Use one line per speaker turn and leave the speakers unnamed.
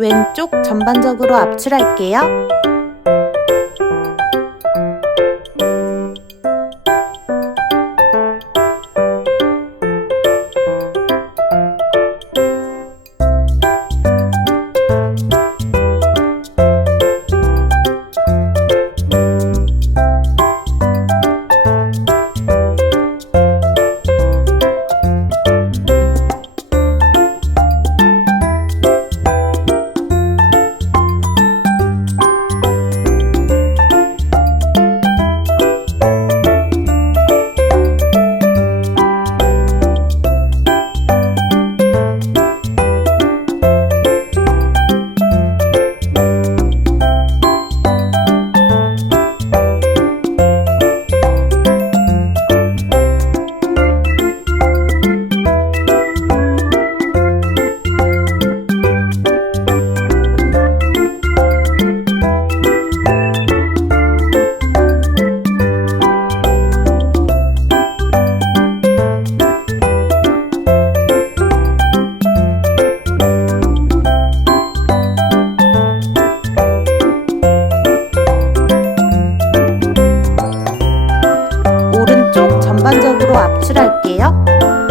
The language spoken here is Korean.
왼쪽 전반적으로 압출할게요. 전반적으로 압출할게요.